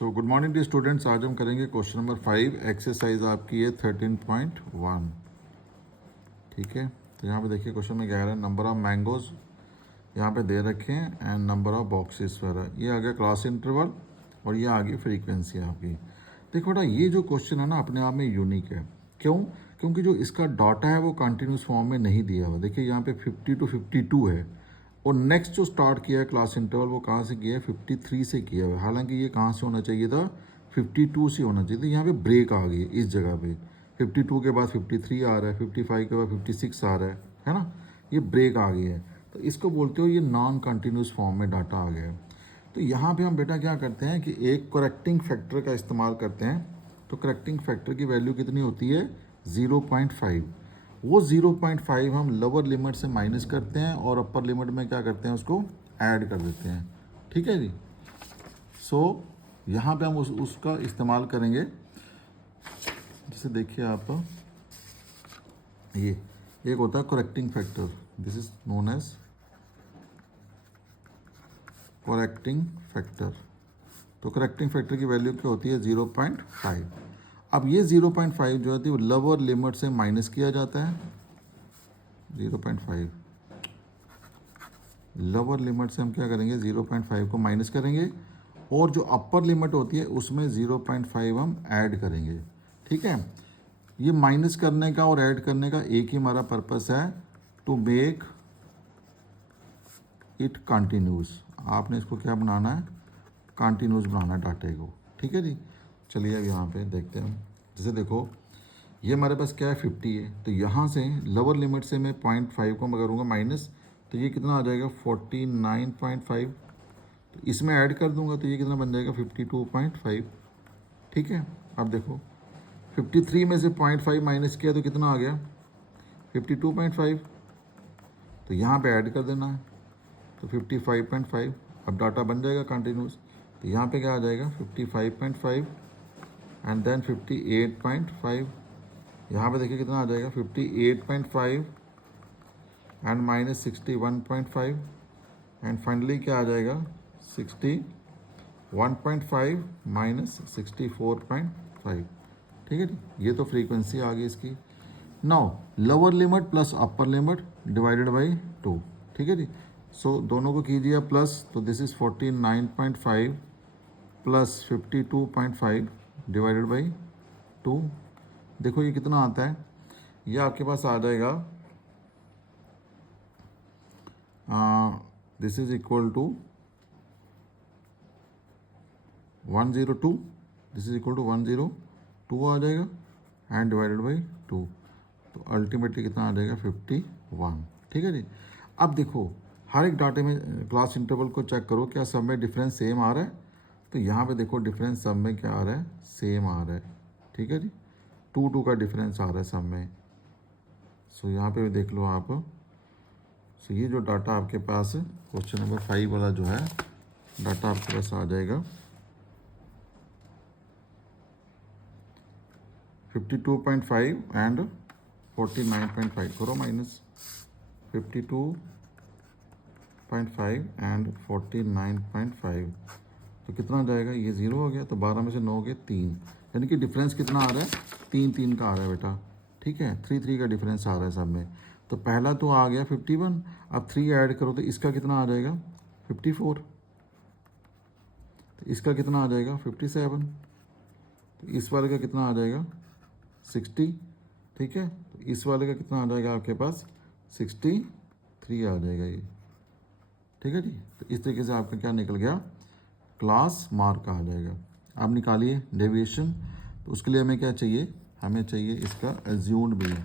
So good morning D students. आज हम करेंगे क्वेश्चन नंबर 5। एक्सरसाइज आपकी है 13.1। ठीक है, तो यहाँ पे देखिए क्वेश्चन में कह रहा है नंबर ऑफ मैंगोज यहाँ पे दे रखे हैं एंड नंबर ऑफ बॉक्सेस वगैरह। ये आ गया क्लास इंटरवल और ये आ गई फ्रीक्वेंसी आपकी। देखो बेटा, ये जो क्वेश्चन है ना अपने आप में यूनिक है। क्यों? क्योंकि जो इसका डाटा है वो कंटिन्यूस फॉर्म में नहीं दिया हुआ। देखिए यहाँ पे 50 to 52 है और नेक्स्ट जो स्टार्ट किया है क्लास इंटरवल वो कहाँ से किया है? 53 से किया है। हालांकि ये कहाँ से होना चाहिए था? 52 से होना चाहिए था। यहाँ पे ब्रेक आ गई इस जगह पे। 52 के बाद 53 आ रहा है, 55 के बाद 56 आ रहा है ना? ये ब्रेक आ गई है, तो इसको बोलते हो ये नॉन कंटिन्यूस फॉर्म में डाटा आ गया है। तो यहाँ पे हम बेटा क्या करते हैं कि एक करेक्टिंग फैक्टर का इस्तेमाल करते हैं। तो करेक्टिंग फैक्टर की वैल्यू कितनी होती है? 0.5। वो 0.5 हम लोअर लिमिट से माइनस करते हैं और अपर लिमिट में क्या करते हैं? उसको ऐड कर देते हैं। ठीक है जी। सो यहाँ पे हम उसका इस्तेमाल करेंगे। जैसे देखिए आप, ये एक होता है correcting factor, this is known as correcting factor. तो करेक्टिंग फैक्टर की वैल्यू क्या होती है? 0.5। अब ये 0.5 जो होती है वो लोअर लिमिट से माइनस किया जाता है। 0.5 लोअर लिमिट से हम क्या करेंगे? 0.5 को माइनस करेंगे और जो अपर लिमिट होती है उसमें 0.5 हम ऐड करेंगे। ठीक है, ये माइनस करने का और ऐड करने का एक ही हमारा पर्पस है, टू मेक इट कंटिन्यूस। आपने इसको क्या बनाना है? कंटिन्यूस बनाना है डाटे को। ठीक है जी। चलिए अब यहाँ पे देखते हैं हम। जैसे देखो ये हमारे पास क्या है? 50 है। तो यहाँ से लोअर लिमिट से मैं 0.5 को मैं करूँगा माइनस, तो ये कितना आ जाएगा? 49.5। तो इसमें ऐड कर दूंगा तो ये कितना बन जाएगा? 52.5। ठीक है, अब देखो 53 में से 0.5 माइनस किया तो कितना आ गया? 52.5। तो यहाँ पे ऐड कर देना है तो 55.5। अब डाटा बन जाएगा कंटिन्यूस। तो यहाँ पे क्या आ जाएगा? 55.5 एंड देन 58.5। यहाँ पे देखिए कितना आ जाएगा? 58.5 एंड माइनस 61.5 एंड फाइनली क्या आ जाएगा? 61.5 माइनस 64.5। ठीक है जी। ये तो फ्रीक्वेंसी आ गई इसकी। Now lower limit plus upper limit divided by 2। ठीक है जी। सो दोनों को कीजिए आप प्लस, तो this is 49.5 plus 52.5 divided by 2। देखो ये कितना आता है? ये आपके पास आ जाएगा, this is equal to 102। This is equal to 102 आ जाएगा एंड डिवाइडेड बाई 2। तो अल्टीमेटली कितना आ जाएगा? 51। ठीक है जी। अब देखो हर एक डाटे में क्लास इंटरवल को चेक करो, क्या सब में डिफरेंस सेम आ रहा है? तो यहाँ पे देखो डिफरेंस सब में क्या आ रहा है? सेम आ रहा है। ठीक है जी। 2 का डिफरेंस आ रहा है सब में। सो यहाँ पे भी देख लो आप। सो ये जो डाटा आपके पास क्वेश्चन नंबर 5 वाला जो है डाटा आपके पास आ जाएगा 52.5 एंड 49.5। करो माइनस 52.5 एंड 49.5। तो कितना आ जाएगा? ये 0 हो गया, तो 12 में से 9 के 3, यानी कि डिफरेंस कितना आ रहा है? 3 का आ रहा है बेटा। ठीक है, 3 का डिफरेंस आ रहा है सब में। तो पहला तो आ गया 51, अब 3 ऐड करो तो इसका कितना आ जाएगा? 54। तो इसका कितना आ जाएगा? 57। तो इस वाले का कितना आ जाएगा? 60। ठीक है, तो इस वाले का कितना आ जाएगा आपके पास? 63 आ जाएगा ये। ठीक है जी। तो इस तरीके से आपका क्या निकल गया? क्लास मार्क आ जाएगा। आप निकालिए डेविएशन। तो उसके लिए हमें क्या चाहिए? हमें चाहिए इसका एज्यूम्ड मीन।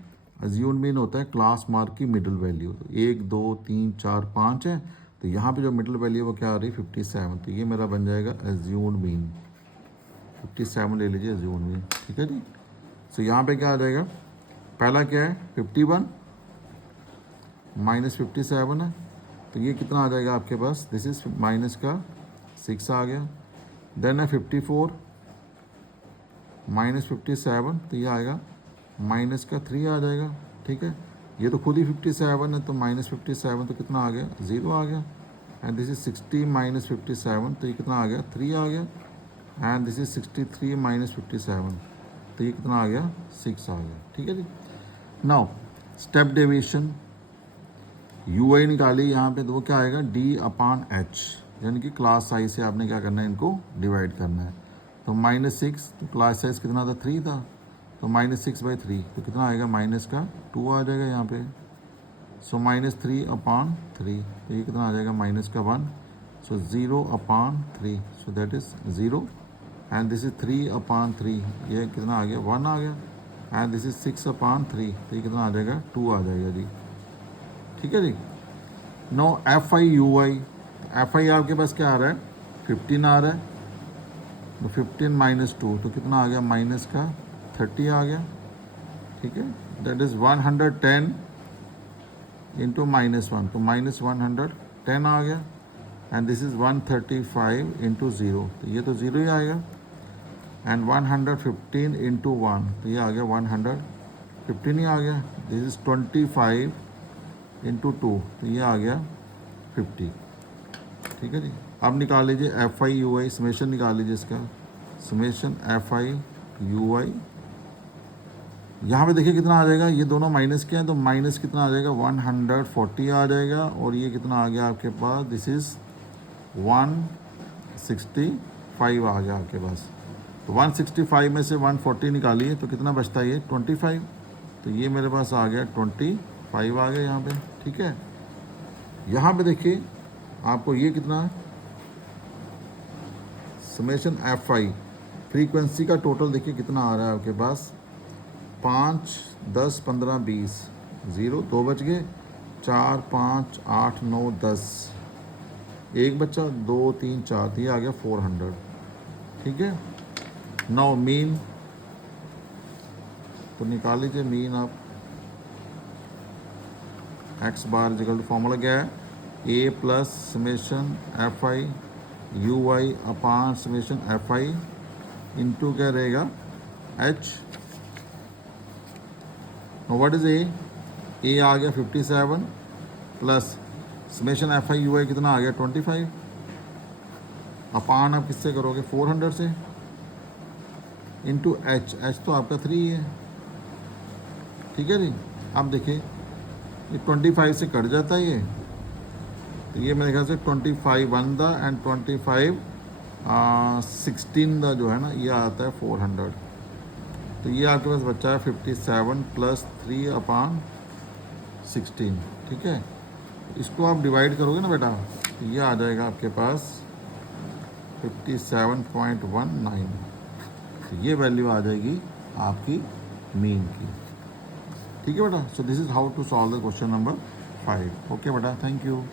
एज्यूम्ड मीन होता है क्लास मार्क की मिडिल वैल्यू। तो 1 2 3 4 5 है, तो यहाँ पे जो मिडिल वैल्यू है वो क्या आ रही है? 57। तो ये मेरा बन जाएगा एज्यूम्ड मीन। 57 ले लीजिए एज्यूम्ड मीन। ठीक है जी। सो यहाँ पे क्या आ जाएगा? पहला क्या है? 51 माइनस 57 है, तो ये कितना आ जाएगा आपके पास? दिस इज माइनस का 6 आ गया। देन है 54 माइनस 57, तो ये आएगा माइनस का 3 आ जाएगा। ठीक है, ये तो खुद ही 57 है, तो माइनस 57 तो कितना आ गया? 0 आ गया। एंड दिस इज 60 माइनस 57, तो ये कितना आ गया? 3 आ गया। एंड दिस इज 63 माइनस 57, तो ये कितना आ गया 6 आ गया। ठीक है जी। नाउ स्टेप डेविएशन यू आई निकाली यहाँ पे, तो वो क्या आएगा D/H, यानी कि क्लास साइज से आपने क्या करना है, इनको डिवाइड करना है। तो -6, तो क्लास साइज कितना था 3 था, तो -6/3, तो कितना आएगा माइनस का 2 आ जाएगा यहाँ पे। सो -3/3, तो ये कितना आ जाएगा माइनस का 1, सो 0/3, so that is 0 and this is 3/3, ये कितना आ गया 1 आ गया एंड दिस इज 6/3, तो ये कितना आ जाएगा 2 आ जाएगा जी। ठीक है जी। नो FI/UI, FI आपके पास क्या आ रहा है 15 आ रहा है, तो 15 - 2, तो कितना आ गया माइनस का 30 आ गया। ठीक है, दैट इज 110 इंटू -1, तो -110 आ गया एंड दिस इज 135 इंटू 0, तो ये तो 0 ही आएगा एंड 115 इंटू 1, तो ये आ गया 115 ही आ गया। दिस इज 25 इंटू 2, तो ये आ गया 50। ठीक है जी। अब निकाल लीजिए FI/UI, समेशन निकाल लीजिए इसका, समेशन FI/UI। यहाँ पे देखिए कितना आ जाएगा, ये दोनों माइनस के हैं, तो माइनस कितना आ जाएगा 140 आ जाएगा, और ये कितना आ गया आपके पास, दिस इज़ 165 आ गया आपके पास। तो 165 में से 140 निकालिए, तो कितना बचता है ये 25, तो ये मेरे पास आ गया 25 आ गया यहाँ पे। ठीक है, यहाँ पे देखिए आपको ये कितना है, समेशन FI फ्रीक्वेंसी का टोटल देखिए कितना आ रहा है आपके पास, 5, 10, 15, 20, 0 2 बच गए, 4, 5, 8, 9, 10, एक बच्चा 2, 3, 4, तो ये आ गया 400। ठीक है, नाउ मीन, तो निकाल लीजिए मीन आप, x bar equal to formula क्या है, A plus summation FI/UI summation FI into क्या रहेगा H। व्हाट इज A आ गया 57 प्लस समेशन FI/UI कितना आ गया 25, अपान आप किससे करोगे 400 से, इंटू H तो आपका 3 है। ठीक है जी। अब देखिए ये 25 से कट जाता है ये, तो ये मेरे ख्याल से 25 1 दा एंड 25 16 दा जो है ना, ये आता है 400, तो ये आपके पास बच्चा है 57 प्लस 3/16। ठीक है, इसको आप डिवाइड करोगे ना बेटा, तो ये आ जाएगा आपके पास 57.19, तो ये वैल्यू आ जाएगी आपकी मीन की। ठीक है बेटा, so this is how to solve the question number 5। Okay बेटा, थैंक यू।